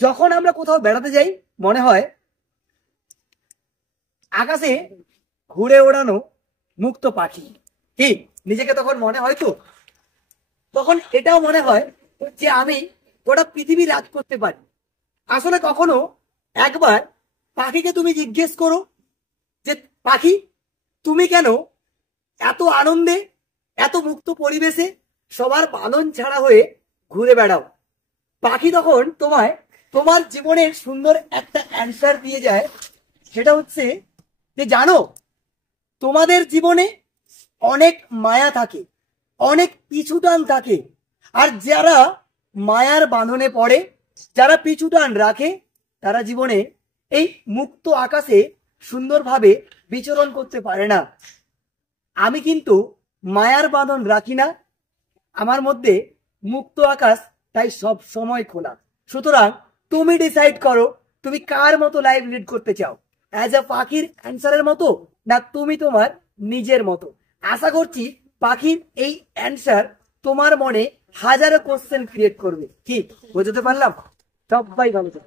যখন আমরা কোথাও বেড়াতে যাই মনে হয় আকাশে ঘুরে ওড়ানো মুক্ত পাখি, কি নিজেকে তখন মনে হয় তো? তখন এটাও মনে হয় যে আমি গোটা পৃথিবী রাজ করতে পারি। আসলে কখনো একবার পাখিকে তুমি জিজ্ঞেস করো যে পাখি, তুমি কেন এত আনন্দে, এত মুক্ত পরিবেশে সবার পালন ছাড়া হয়ে ঘুরে বেড়াও? পাখি তখন তোমায় তোমার জীবনের সুন্দর একটা অ্যান্সার দিয়ে যায়। সেটা হচ্ছে যে জানো, তোমাদের জীবনে অনেক মায়া থাকে, অনেক পিছুটান থাকে, আর যারা মায়ার বাঁধনে পড়ে, যারা পিছুটান রাখে, তারা জীবনে এই মুক্ত আকাশে সুন্দরভাবে বিচরণ করতে পারে না। আমি কিন্তু মায়ার বাঁধন রাখি না, আমার মধ্যে মুক্ত আকাশ তাই সব সময় খোলা। সুতরাং তুমি ডিসাইড করো তুমি কার মতো লাইফ লিড করতে চাও, অ্যাজ আ পাখির অ্যান্সারের মতো, না তুমি তোমার নিজের মতো। আশা করছি পাখির এই অ্যান্সার তোমার মনে হাজারো কোশ্চেন ক্রিয়েট করবে। কি বোঝাতে পারলাম? সবাই ভালো থাকো।